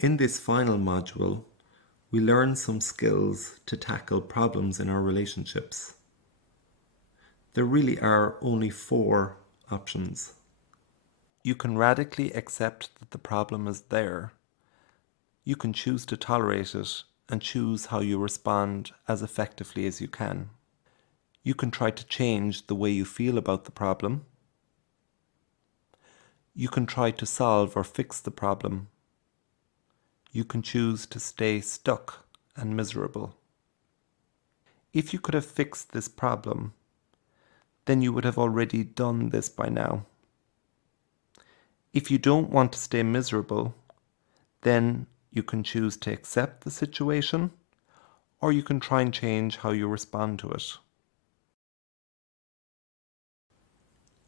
In this final module, we learn some skills to tackle problems in our relationships. There really are only 4 options. You can radically accept that the problem is there. You can choose to tolerate it and choose how you respond as effectively as you can. You can try to change the way you feel about the problem. You can try to solve or fix the problem. You can choose to stay stuck and miserable. If you could have fixed this problem, then you would have already done this by now. If you don't want to stay miserable, then you can choose to accept the situation, or you can try and change how you respond to it.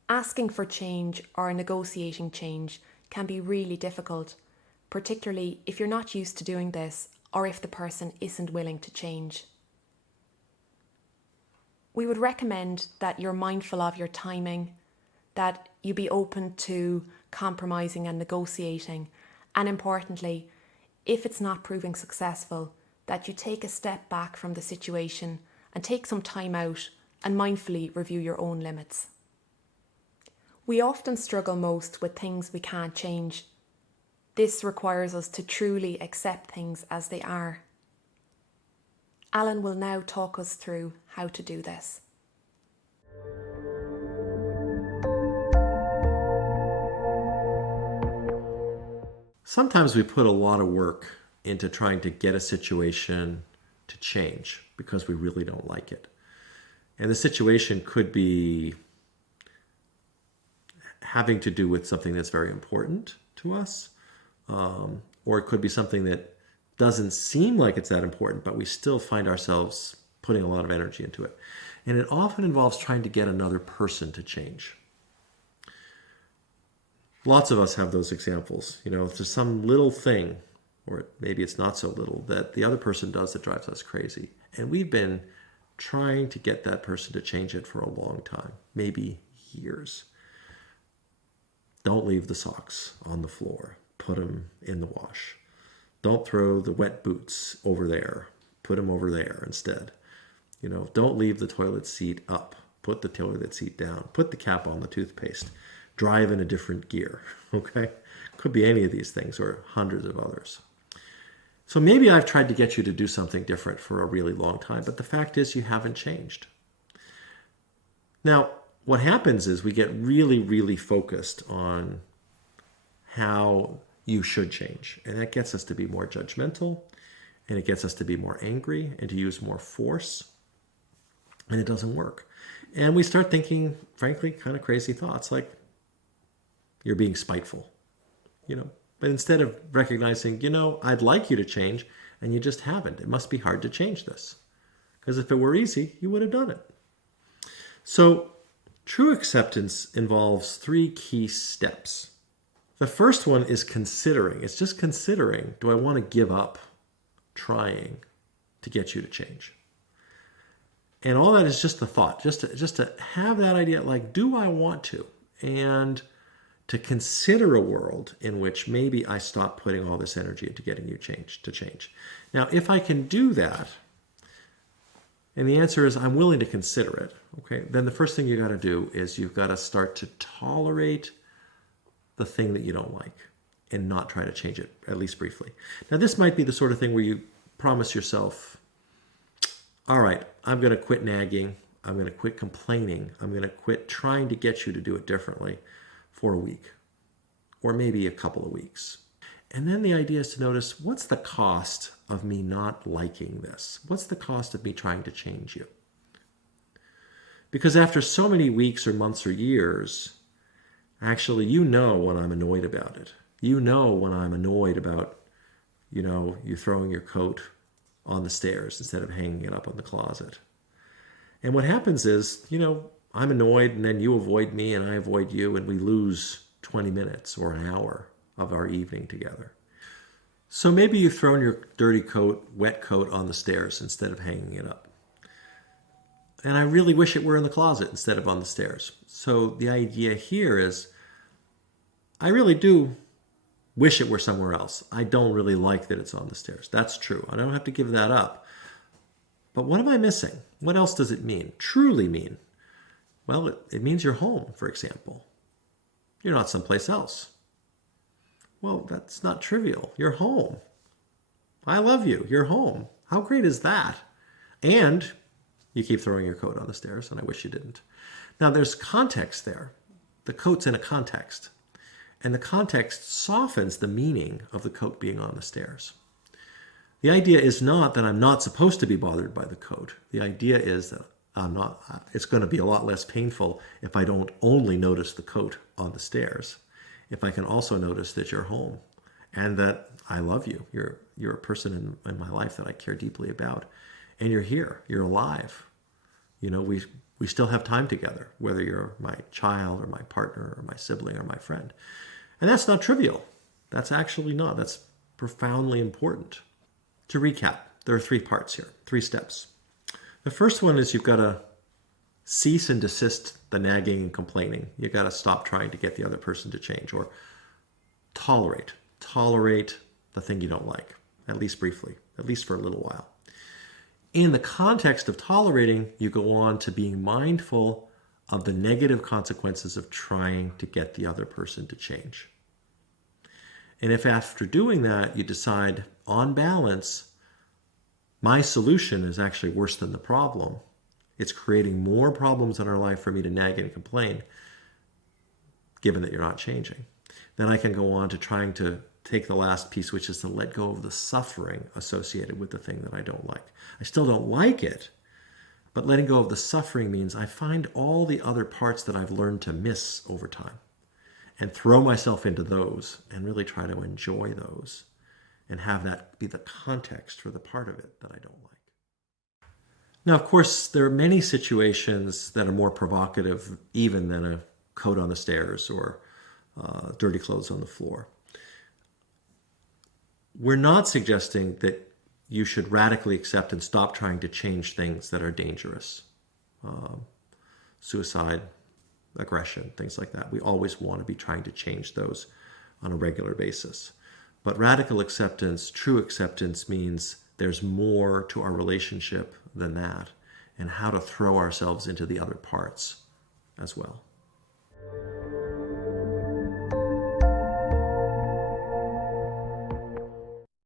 Asking for change or negotiating change can be really difficult, particularly if you're not used to doing this or if the person isn't willing to change. We would recommend that you're mindful of your timing, that you be open to compromising and negotiating, and importantly, if it's not proving successful, that you take a step back from the situation and take some time out and mindfully review your own limits. We often struggle most with things we can't change. This requires us to truly accept things as they are. Alan will now talk us through how to do this. Sometimes we put a lot of work into trying to get a situation to change because we really don't like it. And the situation could be having to do with something that's very important to us, or it could be something that doesn't seem like it's that important, but we still find ourselves putting a lot of energy into it. And it often involves trying to get another person to change. Lots of us have those examples. You know, if there's some little thing, or maybe it's not so little, that the other person does that drives us crazy. And we've been trying to get that person to change it for a long time, maybe years. Don't leave the socks on the floor. Put them in the wash. Don't throw the wet boots over there. Put them over there instead. You know, don't leave the toilet seat up. Put the toilet seat down. Put the cap on the toothpaste. Drive in a different gear, okay? Could be any of these things or hundreds of others. So maybe I've tried to get you to do something different for a really long time, but the fact is you haven't changed. Now, what happens is we get really, really focused on how you should change. And that gets us to be more judgmental, and it gets us to be more angry and to use more force. And it doesn't work. And we start thinking, frankly, kind of crazy thoughts like, you're being spiteful, you know. But instead of recognizing, you know, I'd like you to change, and you just haven't. It must be hard to change this. Because if it were easy, you would have done it. So true acceptance involves 3 key steps. The first one is considering. It's just considering, do I want to give up trying to get you to change? And all that is just the thought, just to have that idea, like, do I want to? And to consider a world in which maybe I stop putting all this energy into getting you to change. Now, if I can do that, and the answer is I'm willing to consider it, okay, then the first thing you got to do is you've got to start to tolerate the thing that you don't like and not try to change it, at least briefly. Now, this might be the sort of thing where you promise yourself, all right, I'm going to quit nagging. I'm going to quit complaining. I'm going to quit trying to get you to do it differently for a week or maybe a couple of weeks. And then the idea is to notice, what's the cost of me not liking this? What's the cost of me trying to change you? Because after so many weeks or months or years, actually, you know when I'm annoyed about it. You know when I'm annoyed about, you know, you throwing your coat on the stairs instead of hanging it up on the closet. And what happens is, you know, I'm annoyed and then you avoid me and I avoid you and we lose 20 minutes or an hour of our evening together. So maybe you've thrown your dirty coat, wet coat on the stairs instead of hanging it up. And I really wish it were in the closet instead of on the stairs. So the idea here is, I really do wish it were somewhere else. I don't really like that it's on the stairs. That's true. I don't have to give that up. But what am I missing? What else does it mean? Truly mean? Well, it means you're home, for example. You're not someplace else. Well, that's not trivial. You're home. I love you. You're home. How great is that? And you keep throwing your coat on the stairs, and I wish you didn't. Now, there's context there. The coat's in a context. And the context softens the meaning of the coat being on the stairs. The idea is not that I'm not supposed to be bothered by the coat. The idea is that it's going to be a lot less painful if I don't only notice the coat on the stairs. If I can also notice that you're home and that I love you. You're a person in my life that I care deeply about. And you're here. You're alive. You know, we still have time together, whether you're my child or my partner or my sibling or my friend. And that's not trivial. That's actually not. That's profoundly important. To recap, there are 3 parts here, 3 steps. The first one is you've got to cease and desist the nagging and complaining. You've got to stop trying to get the other person to change, or tolerate the thing you don't like, at least briefly, at least for a little while. In the context of tolerating, you go on to being mindful of the negative consequences of trying to get the other person to change. And if after doing that, you decide, on balance, my solution is actually worse than the problem, it's creating more problems in our life for me to nag and complain, given that you're not changing, then I can go on to trying to take the last piece, which is to let go of the suffering associated with the thing that I don't like. I still don't like it, but letting go of the suffering means I find all the other parts that I've learned to miss over time and throw myself into those and really try to enjoy those and have that be the context for the part of it that I don't like. Now, of course, there are many situations that are more provocative even than a coat on the stairs or dirty clothes on the floor. We're not suggesting that you should radically accept and stop trying to change things that are dangerous. Suicide, aggression, things like that. We always want to be trying to change those on a regular basis. But radical acceptance, true acceptance, means there's more to our relationship than that, and how to throw ourselves into the other parts as well.